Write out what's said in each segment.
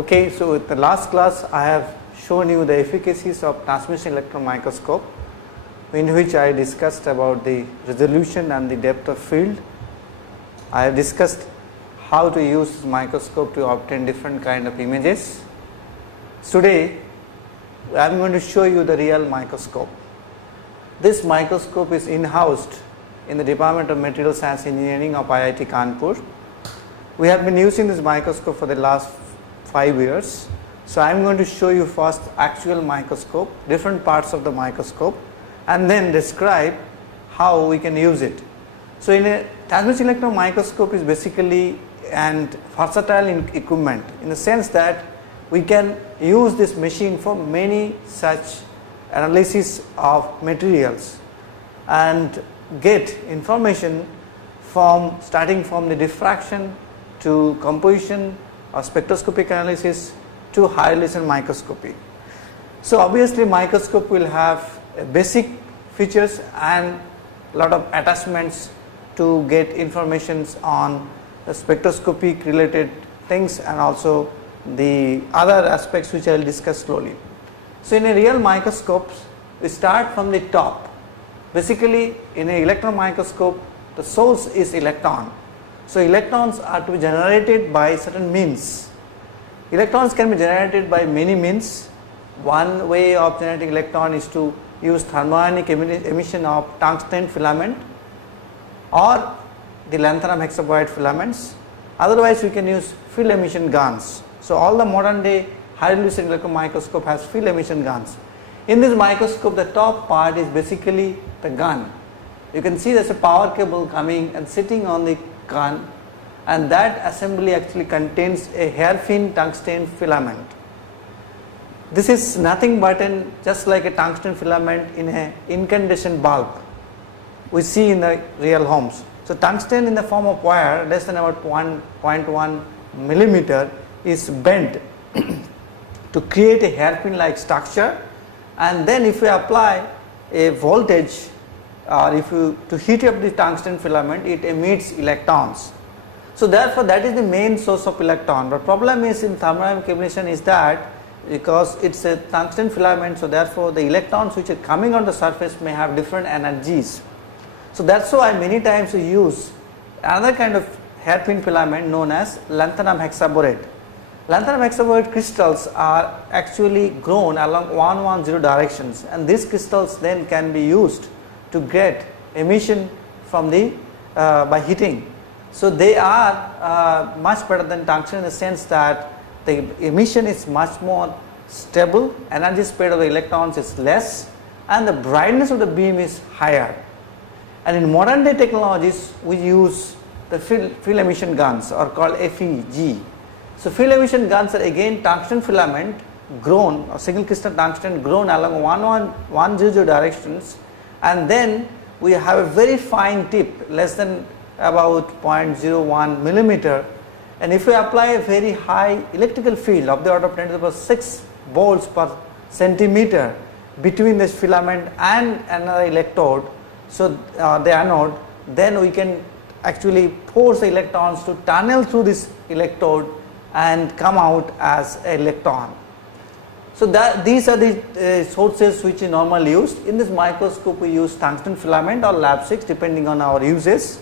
Okay, so in the last class I have shown you the efficacies of transmission electron microscope, in which I discussed about the resolution and the depth of field. I have discussed how to use this microscope to obtain different kind of images. Today I am going to show you the real microscope. This microscope is in-housed in the Department of Material Science Engineering of IIT Kanpur. We have been using this microscope for the last 5 years. So I am going to show you first actual microscope, different parts of the microscope, and then describe how we can use it. So in a transmission electron microscope is basically and versatile equipment in the sense that we can use this machine for many such analysis of materials and get information from starting from the diffraction to composition or spectroscopic analysis to high resolution microscopy. So obviously microscope will have basic features and lot of attachments to get informations on the spectroscopic related things and also the other aspects which I will discuss slowly. So in a real microscope we start from the top. Basically in an electron microscope the source is electron. So electrons are to be generated by certain means. Electrons can be generated by many means. One way of generating electron is to use thermionic emission of tungsten filament or the lanthanum hexaboride filaments. Otherwise we can use field emission guns. So all the modern day high resolution electron microscope has field emission guns. In this microscope the top part is basically the gun. You can see there is a power cable coming and sitting on the gun, and that assembly actually contains a hairpin tungsten filament. This is nothing but just like a tungsten filament in an incandescent bulb we see in the real homes. So tungsten in the form of wire less than about 1.1 millimeter is bent to create a hairpin like structure, and then if we apply a voltage or if you to heat up the tungsten filament, it emits electrons. So therefore that is the main source of electron. But problem is in thermodynamic emission is that because it's a tungsten filament, so therefore the electrons which are coming on the surface may have different energies. So that's why many times we use another kind of hairpin filament known as lanthanum hexaboride. Lanthanum hexaboride crystals are actually grown along 110 directions, and these crystals then can be used to get emission from the by heating. So they are much better than tungsten in the sense that the emission is much more stable, energy spread of the electrons is less, and the brightness of the beam is higher. And in modern day technologies we use the field emission guns or called FEG. So field emission guns are again tungsten filament grown or single crystal tungsten grown along 110 directions, and then we have a very fine tip less than about 0.01 millimeter, and if we apply a very high electrical field of the order of 10 to the power 6 volts per centimeter between this filament and another electrode, so the anode, then we can actually force the electrons to tunnel through this electrode and come out as an electron. So these are the sources which is normally used. In this microscope we use tungsten filament or lab 6 depending on our uses.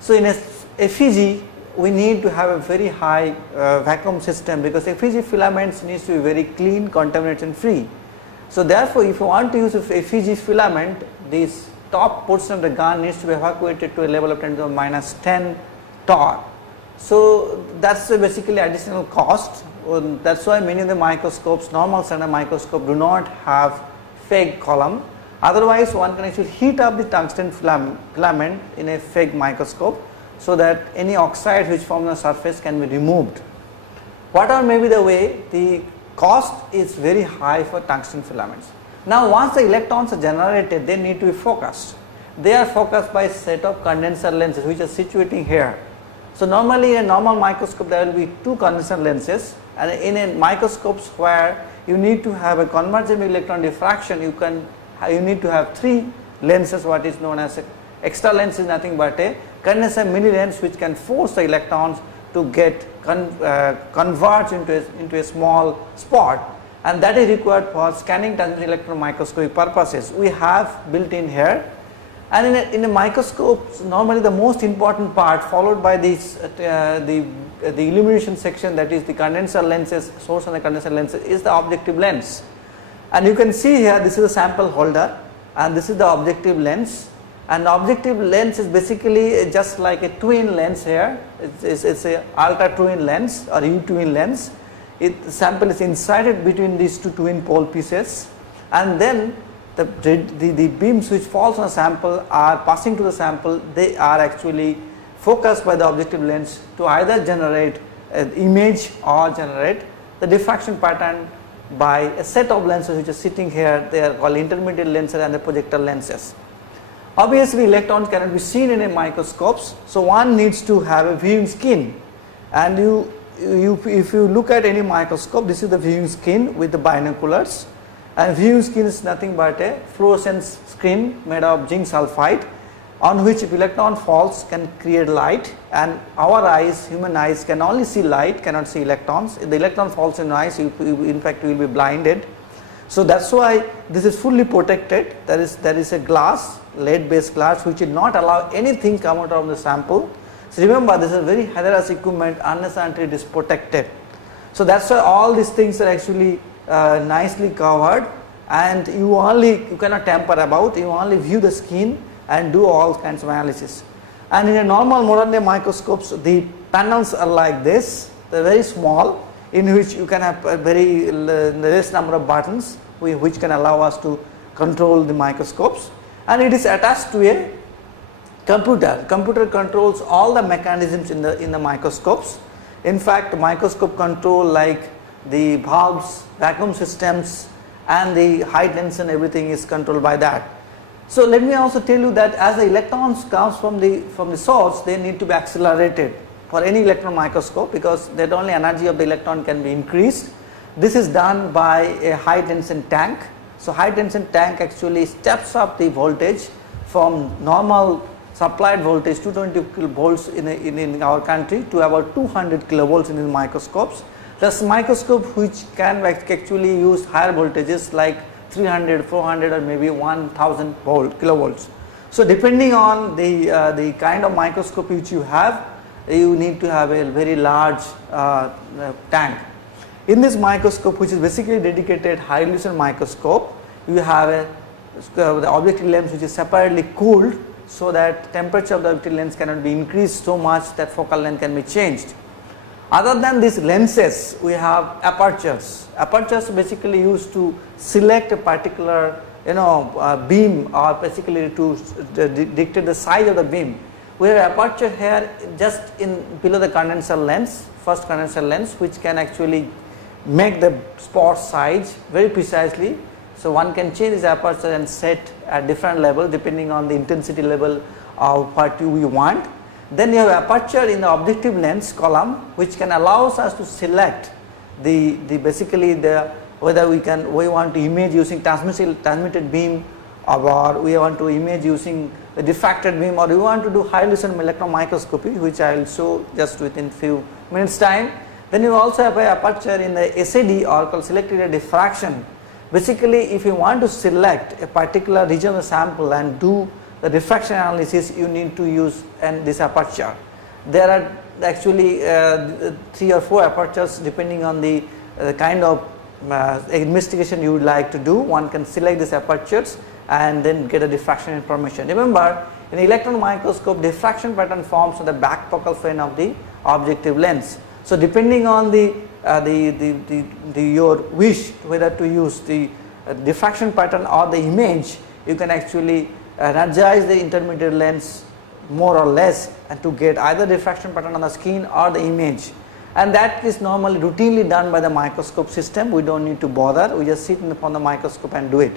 So in a FEG we need to have a very high vacuum system because FEG filaments needs to be very clean, contamination free. So therefore if you want to use a FEG filament, this top portion of the gun needs to be evacuated to a level of 10 to the minus 10 torr. So that's basically additional cost. That's why many of the microscopes, normal standard microscope, do not have FEG column. Otherwise one can actually heat up the tungsten filament in a FEG microscope so that any oxide which forms on the surface can be removed. Whatever may be the way, the cost is very high for tungsten filaments. Now once the electrons are generated, they need to be focused. They are focused by a set of condenser lenses which are situating here. So normally in a normal microscope there will be 2 condenser lenses, and in a microscopes where you need to have a convergent electron diffraction, you need to have 3 lenses, what is known as extra lens is nothing but a condenser mini lens which can force the electrons to get converge into a small spot, and that is required for scanning transmission electron microscopic purposes. We have built in here, and in a microscope normally the most important part followed by this the illumination section, that is the condenser lenses, source and the condenser lenses, is the objective lens. And you can see here this is a sample holder and this is the objective lens, and the objective lens is basically just like a twin lens here. It's a ultra twin lens or U twin lens. The sample is inserted between these two twin pole pieces, and then the beams which falls on a sample are passing to the sample. They are actually focused by the objective lens to either generate an image or generate the diffraction pattern by a set of lenses which are sitting here. They are called intermediate lenses and the projector lenses. Obviously electrons cannot be seen in a microscopes, so one needs to have a viewing skin, and if you look at any microscope, this is the viewing skin with the binoculars, and viewing skin is nothing but a fluorescence screen made of zinc sulfide, on which if electron falls can create light, and our eyes, human eyes, can only see light, cannot see electrons. If the electron falls in eyes, in fact you will be blinded. So that's why this is fully protected. There is a glass, lead based glass, which will not allow anything come out of the sample. So remember, this is a very hazardous equipment unless until it is protected. So that's why all these things are actually nicely covered, and you cannot tamper about. You only view the skin and do all kinds of analysis. And in a normal modern day microscopes, the panels are like this. They are very small, in which you can have a very less number of buttons which can allow us to control the microscopes, and it is attached to a computer. Computer controls all the mechanisms in the microscopes. In fact, microscope control like the valves, vacuum systems, and the height, length and everything is controlled by that. So let me also tell you that as the electrons comes from the source, they need to be accelerated for any electron microscope, because that only energy of the electron can be increased. This is done by a high tension tank. So high tension tank actually steps up the voltage from normal supplied voltage 220 kilovolts in our country to about 200 kilovolts in the microscopes. There's microscope which can actually use higher voltages like 300, 400 or maybe 1000 kilovolts. So depending on the kind of microscope which you have, you need to have a very large tank. In this microscope, which is basically dedicated high resolution microscope, you have the objective lens which is separately cooled, so that temperature of the objective lens cannot be increased so much that focal length can be changed. Other than these lenses, we have apertures. Apertures basically used to select a particular beam, or basically to dictate the size of the beam. We have aperture here just below the condenser lens, first condenser lens, which can actually make the spot size very precisely. So one can change this aperture and set at different level depending on the intensity level of what you want. Then you have aperture in the objective lens column, which can allow us to select whether we want to image using transmitted beam, or we want to image using a diffracted beam, or we want to do high resolution electron microscopy, which I will show just within few minutes time. Then you also have a aperture in the SAD, or called selective area diffraction. Basically, if you want to select a particular region of the sample and do the diffraction analysis, you need to use this aperture. There are actually 3 or 4 apertures depending on the kind of investigation you would like to do. One can select these apertures and then get a diffraction information. Remember, in electron microscope, diffraction pattern forms on the back focal plane of the objective lens. So depending on your wish whether to use the diffraction pattern or the image, you can actually energize the intermediate lens more or less, and to get either diffraction pattern on the skin or the image. And that is normally routinely done by the microscope system. We don't need to bother, we just sit in front of the microscope and do it.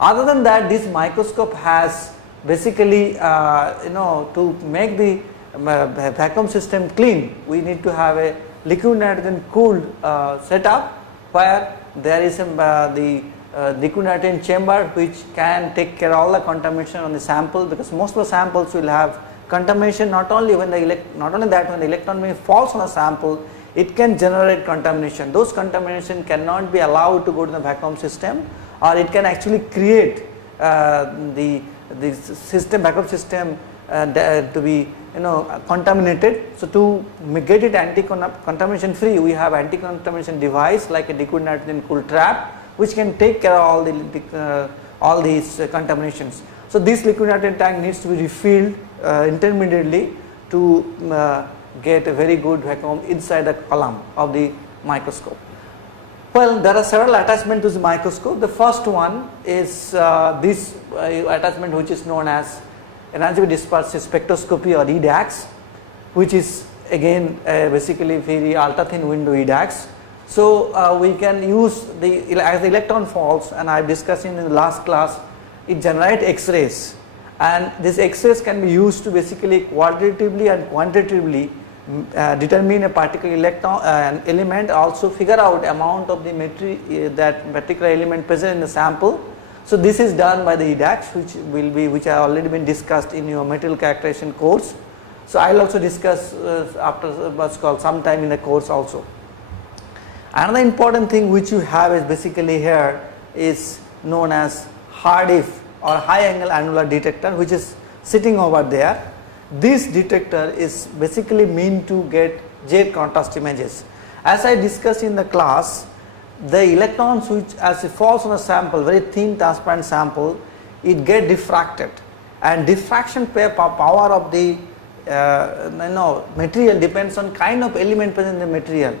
Other than that, this microscope has basically to make the vacuum system clean, we need to have a liquid nitrogen cooled setup, where there is the liquid nitrogen chamber which can take care of all the contamination on the sample, because most of the samples will have contamination not only when the not only that when the electron beam falls on a sample, it can generate contamination. Those contamination cannot be allowed to go to the vacuum system, or it can actually create the system vacuum system to be contaminated. So to get it anti-contamination free, we have anti-contamination device like a liquid nitrogen cool trap, which can take care of all these contaminations. So this liquid nitrogen tank needs to be refilled intermittently to get a very good vacuum inside the column of the microscope. Well, there are several attachments to the microscope. The first one is this attachment, which is known as energy dispersive spectroscopy, or EDAX, which is again basically very ultra thin window EDAX. So we can use as the electron falls, and I discussed in the last class, it generates X-rays, and these X-rays can be used to basically qualitatively and quantitatively determine a particular electron element, also figure out amount of the material that particular element present in the sample. So this is done by the EDAX, which have already been discussed in your material characterization course. So I will also discuss after what's called sometime in the course also. Another important thing which you have is basically here is known as HARDIF, or high angle annular detector, which is sitting over there. This detector is basically meant to get jet contrast images. As I discussed in the class, the electrons which as it falls on a sample, very thin transparent sample, it get diffracted, and diffraction power of the material depends on kind of element present in the material.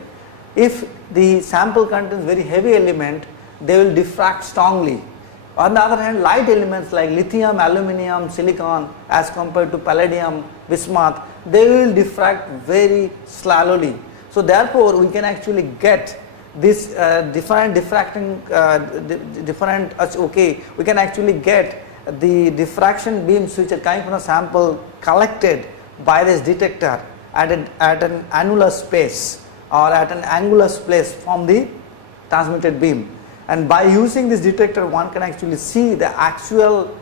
If the sample contains very heavy element, they will diffract strongly. On the other hand, light elements like lithium, aluminum, silicon, as compared to palladium, bismuth, they will diffract very slowly. So therefore, we can actually get this different diffracting we can actually get the diffraction beams which are coming from a sample collected by this detector at an annular space or at an angular space from the transmitted beam. And by using this detector, one can actually see the actual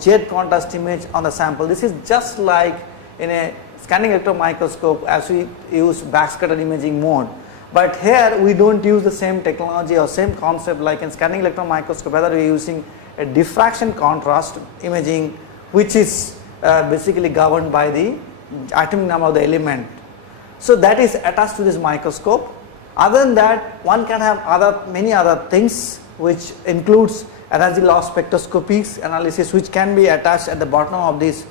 jet contrast image on the sample. This is just like in a scanning electron microscope as we use backscatter imaging mode. But here we don't use the same technology or same concept like in scanning electron microscope, rather we are using a diffraction contrast imaging, which is basically governed by the atomic number of the element. So that is attached to this microscope. Other than that, one can have many other things, which includes energy loss spectroscopies analysis, which can be attached at the bottom of these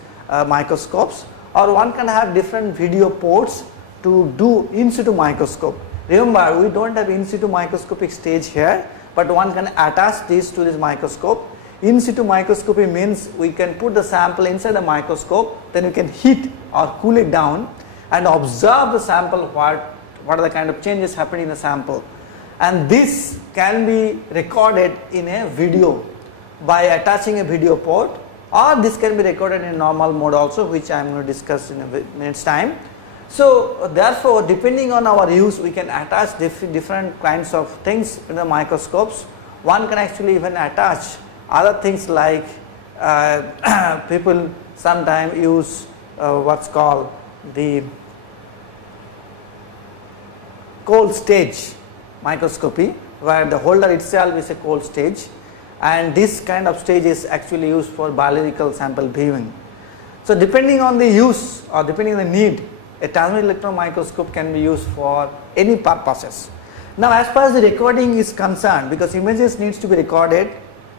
microscopes, or one can have different video ports to do in situ microscope. Remember, we don't have in situ microscopic stage here, but one can attach this to this microscope. In situ microscopy means we can put the sample inside the microscope, then we can heat or cool it down and observe the sample, what are the kind of changes happening in the sample, and this can be recorded in a video by attaching a video port, or this can be recorded in normal mode also, which I am going to discuss in a minute's time. So therefore, depending on our use, we can attach different kinds of things in the microscopes. One can actually even attach other things like people sometimes use what's called the cold stage microscopy, where the holder itself is a cold stage, and this kind of stage is actually used for biological sample viewing. So depending on the use or depending on the need, a transmitted electron microscope can be used for any purposes. Now as far as the recording is concerned, because images needs to be recorded,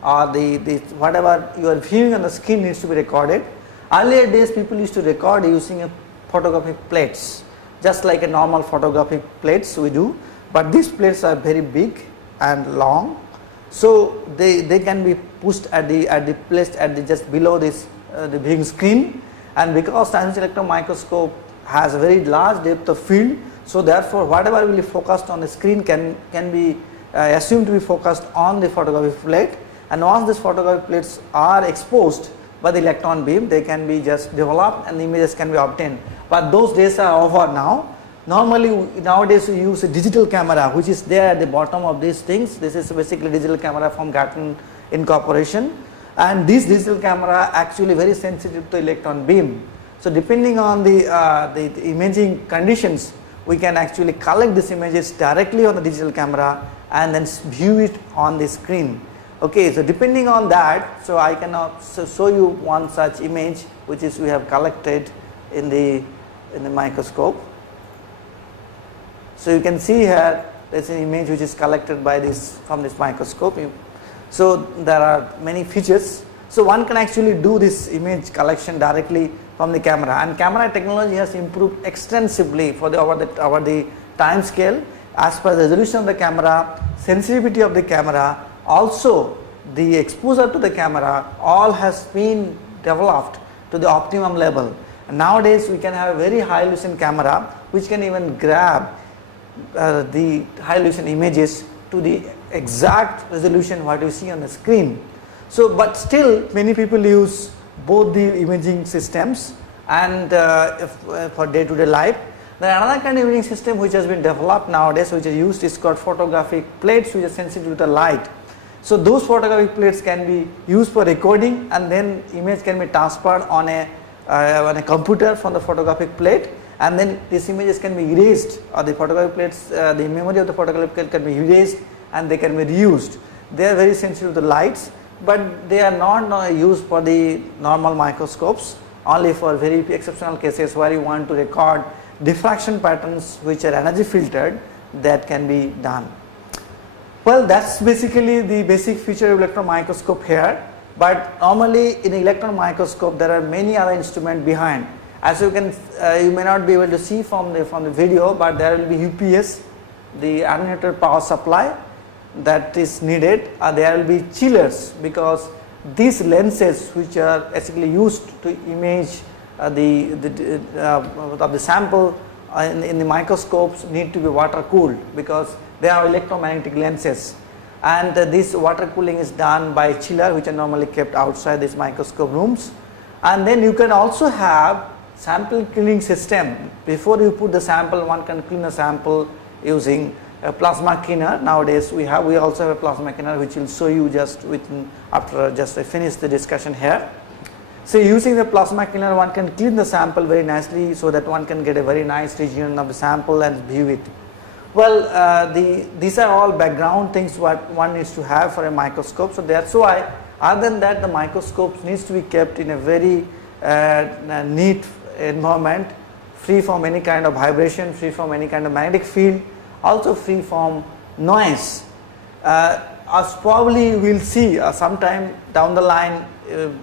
or the whatever you are viewing on the screen needs to be recorded. Earlier days people used to record using a photographic plates, just like a normal photographic plates we do, but these plates are very big and long, so they can be pushed placed at the just below this the viewing screen, and because transmitted electron microscope has a very large depth of field, so therefore whatever will be focused on the screen can be assumed to be focused on the photographic plate, and once these photographic plates are exposed by the electron beam, they can be just developed and the images can be obtained. But those days are over now. Normally nowadays we use a digital camera, which is there at the bottom of these things. This is basically digital camera from Gatton Incorporation, and this digital camera actually very sensitive to electron beam. So depending on the imaging conditions, we can actually collect these images directly on the digital camera and then view it on the screen. Okay, so depending on that, so I can show you one such image which is we have collected in the microscope. So you can see here there is an image which is collected by this from this microscope. So there are many features. So one can actually do this image collection directly from the camera, and camera technology has improved extensively for over the time scale as per the resolution of the camera, sensitivity of the camera, also the exposure to the camera, all has been developed to the optimum level. And nowadays we can have a very high resolution camera which can even grab the high resolution images to the exact resolution what you see on the screen. So but still many people use both the imaging systems and for day to day life. Then another kind of imaging system which has been developed nowadays, which is used, is called photographic plates, which are sensitive to the light. So those photographic plates can be used for recording, and then image can be transferred on a computer from the photographic plate, and then these images can be erased, or the photographic plates, the memory of the photographic plate can be erased and they can be reused. They are very sensitive to the lights, but they are not used for the normal microscopes, only for very exceptional cases where you want to record diffraction patterns which are energy filtered, that can be done. Well, that's basically the basic feature of electron microscope here, but normally in electron microscope there are many other instruments behind. As you can, you may not be able to see from the video, but there will be UPS, the unlimited power supply that is needed. There will be chillers, because these lenses which are basically used to image the sample in the microscopes need to be water cooled, because they are electromagnetic lenses, and this water cooling is done by chiller which are normally kept outside these microscope rooms. And then you can also have sample cleaning system. Before you put the sample, one can clean the sample using a plasma cleaner. Nowadays we also have a plasma cleaner which will show you after I finish the discussion here. So using the plasma cleaner, one can clean the sample very nicely, so that one can get a very nice region of the sample and view it. Well, these are all background things what one needs to have for a microscope. So that's why, other than that, the microscope needs to be kept in a very neat environment, free from any kind of vibration, free from any kind of magnetic field, also free from noise. As probably we'll see sometime down the line,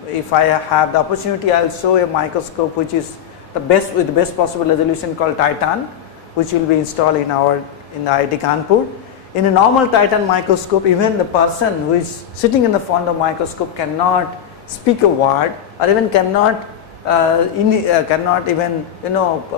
if I have the opportunity, I'll show a microscope which is with the best possible resolution, called Titan, which will be installed in the IIT Kanpur. In a normal Titan microscope, even the person who is sitting in the front of the microscope cannot speak a word, or even cannot even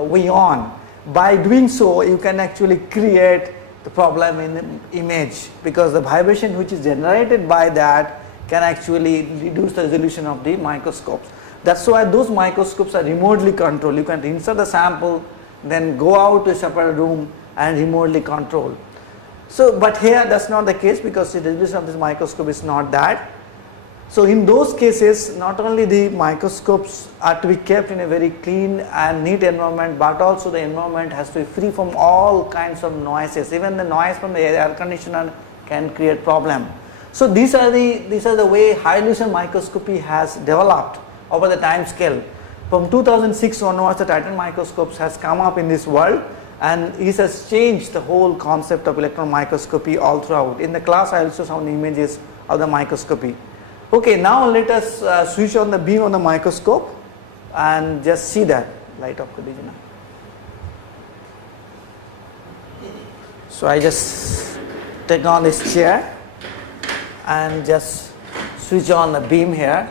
weigh on. By doing so, you can actually create the problem in the image, because the vibration which is generated by that can actually reduce the resolution of the microscopes. That's why those microscopes are remotely controlled. You can insert the sample, then go out to a separate room and remotely control. So, but here that's not the case, because the resolution of this microscope is not that. So in those cases, not only the microscopes are to be kept in a very clean and neat environment, but also the environment has to be free from all kinds of noises. Even the noise from the air conditioner can create problem. So these are the way high resolution microscopy has developed over the time scale. From 2006 onwards, the Titan microscopes has come up in this world, and it has changed the whole concept of electron microscopy all throughout. In the class, I will show some images of the microscopy. Okay, now let us switch on the beam on the microscope and just see that. Light up कर दीजिए ना. So I just take on this chair and just switch on the beam here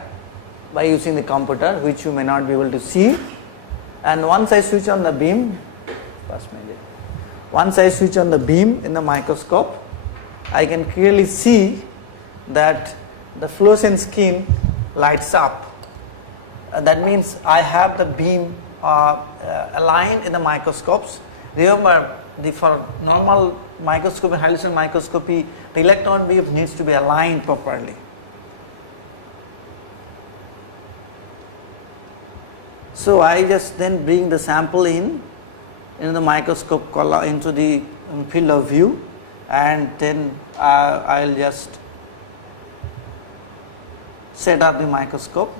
by using the computer, which you may not be able to see. And once I switch on the beam, in the microscope, I can clearly see that the fluorescent skin lights up. That means I have the beam aligned in the microscopes. Remember, for normal microscopy, high resolution microscopy, the electron beam needs to be aligned properly. So I just then bring the sample in the microscope column into the field of view, and then I'll just set up the microscope.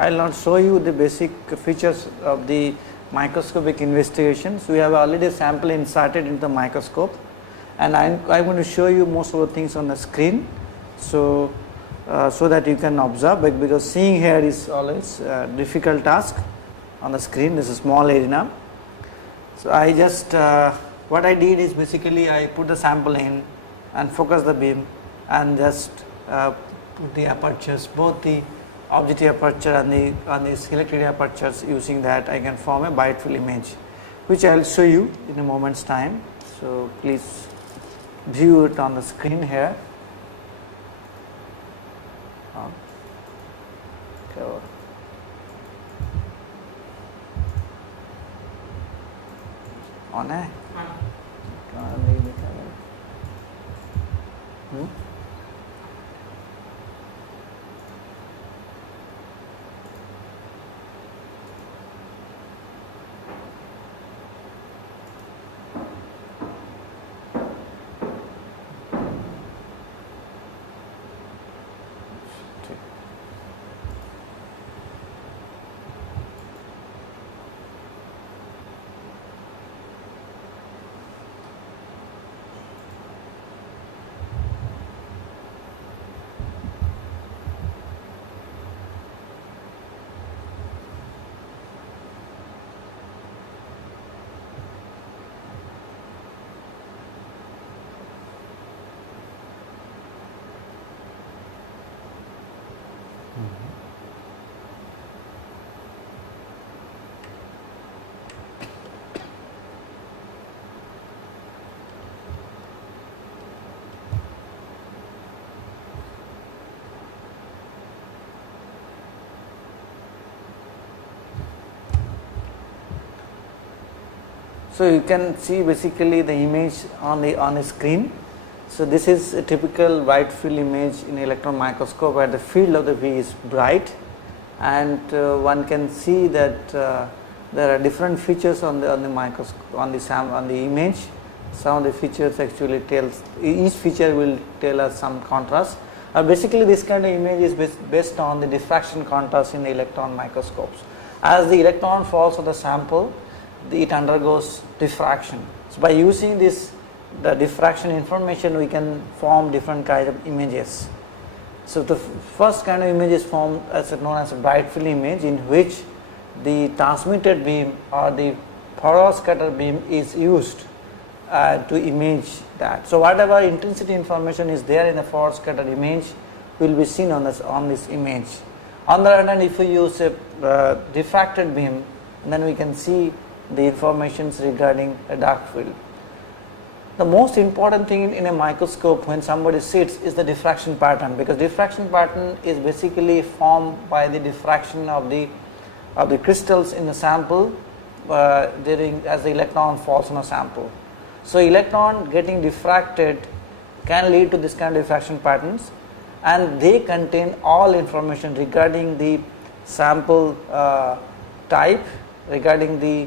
I will not show you the basic features of the microscopic investigations. We have already a sample inserted into the microscope, and I'm going to show you most of the things on the screen, so that you can observe, because seeing here is always a difficult task on the screen. This is a small arena. So I just what I did is basically I put the sample in and focus the beam and just put the apertures, both the objective aperture and the selected apertures. Using that I can form a bright field image, which I will show you in a moment's time. So please view it on the screen here. Okay. On है कहाँ नहीं दिखा रहा So you can see basically the image on the screen. So this is a typical bright field image in electron microscope, where the field of the V is bright, and one can see that there are different features on the microscope, on the image. Some of the features actually tells, each feature will tell us some contrast. Basically this kind of image is based on the diffraction contrast in the electron microscopes. As the electron falls on the sample, it undergoes diffraction. So by using the diffraction information, we can form different kinds of images. So the first kind of image is formed as known as a bright field image, in which the transmitted beam or the forward scatter beam is used to image that. So whatever intensity information is there in the forward scatter image will be seen on this image. On the other hand, if we use a diffracted beam, then we can see the informations regarding a dark field. the most important thing in a microscope when somebody sits is the diffraction pattern, because diffraction pattern is basically formed by the diffraction of the crystals in the sample during as the electron falls on a sample. So electron getting diffracted can lead to this kind of diffraction patterns, and they contain all information regarding the sample type, regarding the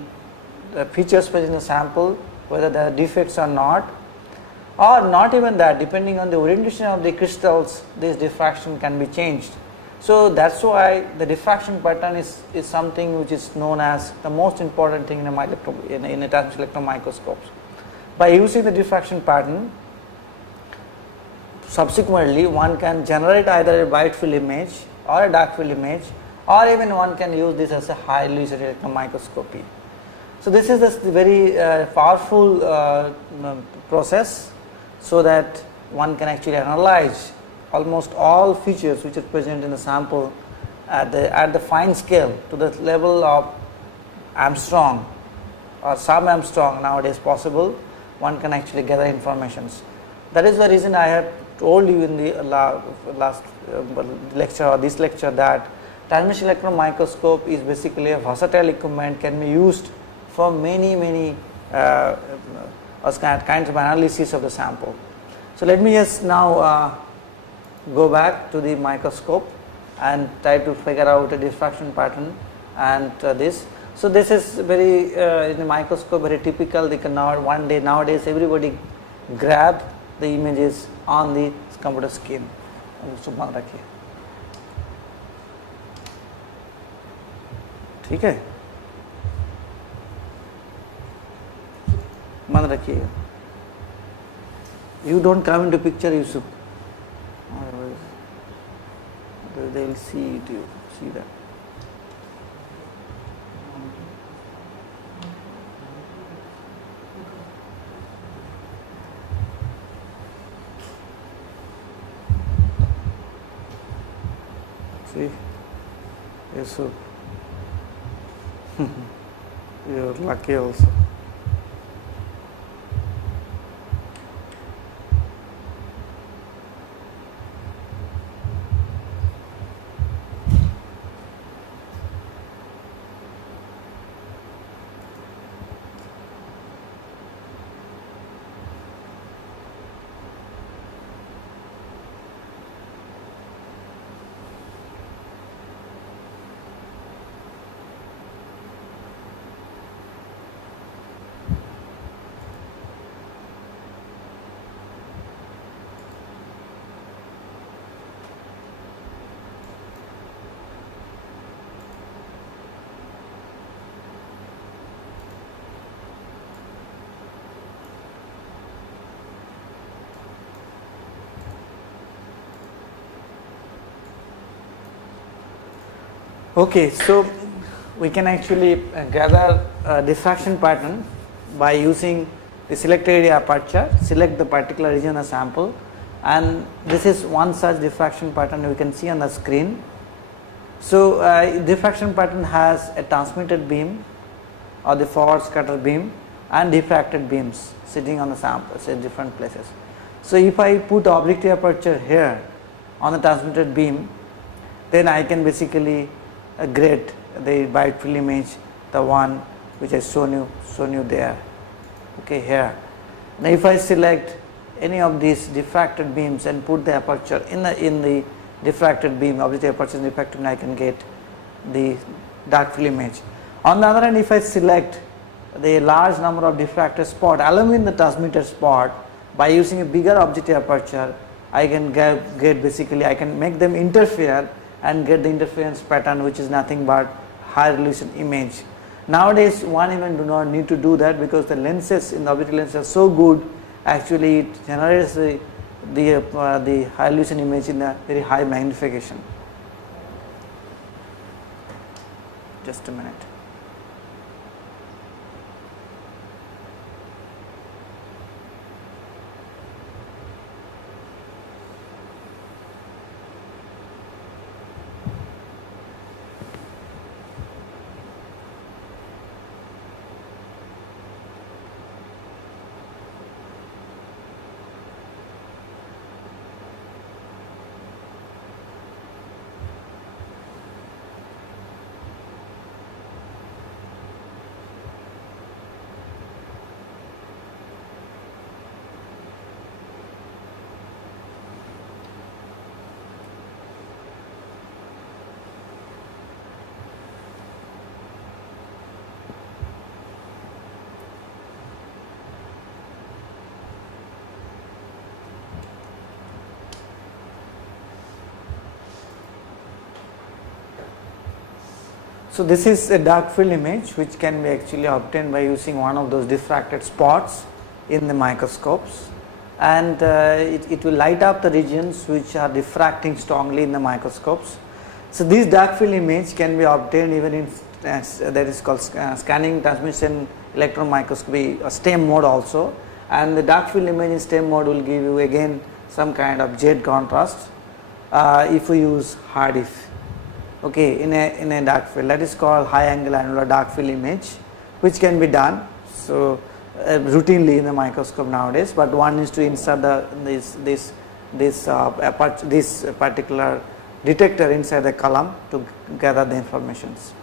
feature space in the sample, whether there are defects or not even that, depending on the orientation of the crystals, this diffraction can be changed. So that's why the diffraction pattern is something which is known as the most important thing in a transmission electron microscopes. By using the diffraction pattern, subsequently one can generate either a bright field image or a dark field image, or even one can use this as a high resolution electron microscopy. So this is the very powerful process, so that one can actually analyze almost all features which are present in the sample at the fine scale to the level of Armstrong or sub-Armstrong nowadays possible. One can actually gather informations. That is the reason I have told you in the last lecture or this lecture that transmission electron microscope is basically a versatile equipment, can be used for many kinds of analysis of the sample. So let me just now go back to the microscope and try to figure out a diffraction pattern and this. So this is very in the microscope very typical. They can nowadays everybody grab the images on the computer screen. ठीक है, मन रखिएगा. You don't come into picture, Yusuf. Otherwise, they will see it. You see that. See, Yusuf. You're lucky also. Okay, so we can actually gather a diffraction pattern by using the selected area aperture, select the particular region of sample, and this is one such diffraction pattern we can see on the screen. So diffraction pattern has a transmitted beam or the forward scatter beam and diffracted beams sitting on the samples at different places. So if I put objective aperture here on the transmitted beam, then I can basically grade the bright field image, the one which I shown you there. Okay, here. Now if I select any of these diffracted beams and put the aperture in the diffracted beam, objective aperture is diffracted beam, I can get the dark field image. On the other hand, if I select the large number of diffracted spot along with the transmitted spot, by using a bigger objective aperture, I can get basically I can make them interfere and get the interference pattern, which is nothing but high resolution image. Nowadays one even do not need to do that, because the lenses in the objective lens are so good, actually it generates the high resolution image in a very high magnification. Just a minute. So this is a dark field image which can be actually obtained by using one of those diffracted spots in the microscopes, and it will light up the regions which are diffracting strongly in the microscopes. So this dark field image can be obtained even in that is called scanning transmission electron microscopy, STEM mode also, and the dark field image in STEM mode will give you again some kind of jet contrast if we use hard if, okay, in a dark field. That is called high angle annular dark field image, which can be done so routinely in the microscope nowadays, but one is to insert this particular detector inside the column to gather the informations.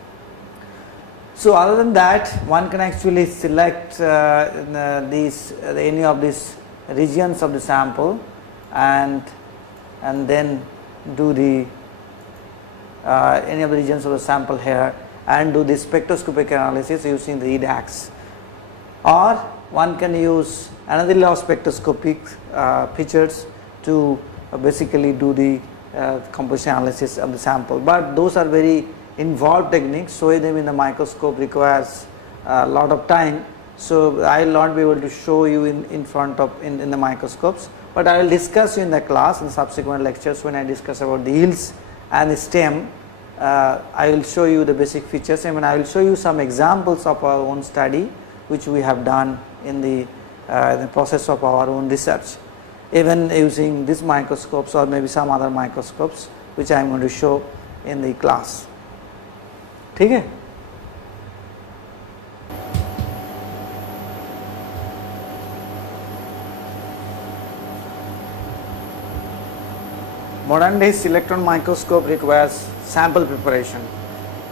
So other than that, one can actually select any of these regions of the sample and then do the any of the regions of the sample here and do the spectroscopic analysis using the EDAX. Or one can use another law of spectroscopic features to basically do the composition analysis of the sample, but those are very involved techniques. Showing them in the microscope requires a lot of time, so I will not be able to show you in front of in the microscopes, but I will discuss you in the class in subsequent lectures when I discuss about the yields and the STEM. I will show you the basic features, and I will show you some examples of our own study which we have done in the process of our own research, even using these microscopes or maybe some other microscopes which I am going to show in the class. ठीक है? Modern days electron microscope requires sample preparation.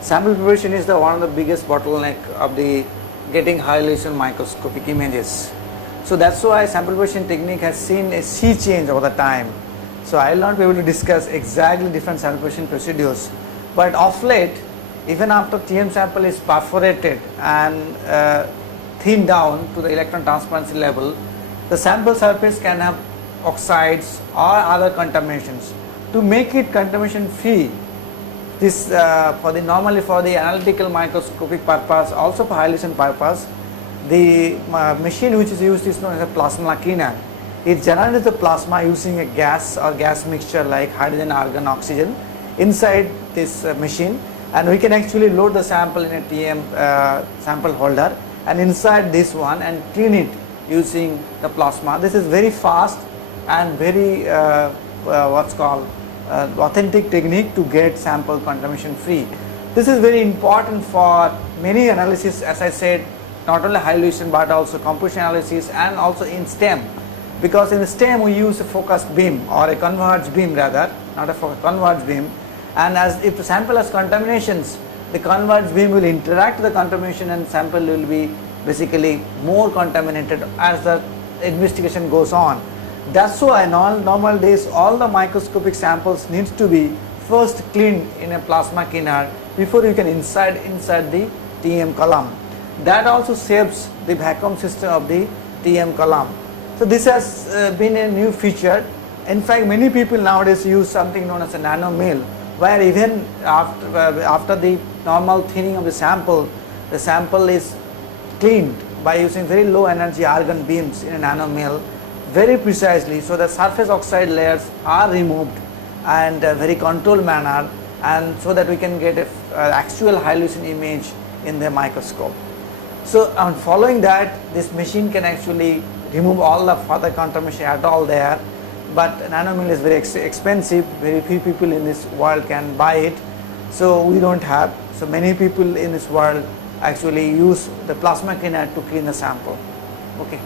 Sample preparation is one of the biggest bottleneck of the getting high resolution microscopic images. So that's why sample preparation technique has seen a sea change over the time. So I will not be able to discuss exactly different sample preparation procedures, but of late, even after TM sample is perforated and thinned down to the electron transparency level, the sample surface can have oxides or other contaminations. To make it contamination free, this normally for the analytical microscopic purpose, also for high resolution purpose, the machine which is used is known as a plasma cleaner. It generates the plasma using a gas or gas mixture like hydrogen, argon, oxygen inside this machine, and we can actually load the sample in a TM sample holder and inside this one and clean it using the plasma. This is very fast and very what's called authentic technique to get sample contamination free. This is very important for many analysis, as I said, not only high resolution but also composition analysis and also in STEM, because in STEM we use a focused beam or a converged beam rather, not a converged beam, and as if the sample has contaminations, the converged beam will interact with the contamination and sample will be basically more contaminated as the investigation goes on. That's why in all normal days all the microscopic samples needs to be first cleaned in a plasma cleaner before you can insert the TM column. That also saves the vacuum system of the TM column. So this has been a new feature. In fact, many people nowadays use something known as a nanomill, where even after the normal thinning of the sample is cleaned by using very low energy argon beams in a nanomill very precisely, so the surface oxide layers are removed and a very controlled manner, and so that we can get an actual high resolution image in the microscope. So following that, this machine can actually remove all the further contamination at all there, but nanomill is very expensive. Very few people in this world can buy it, so we don't have. So many people in this world actually use the plasma cleaner to clean the sample. Okay.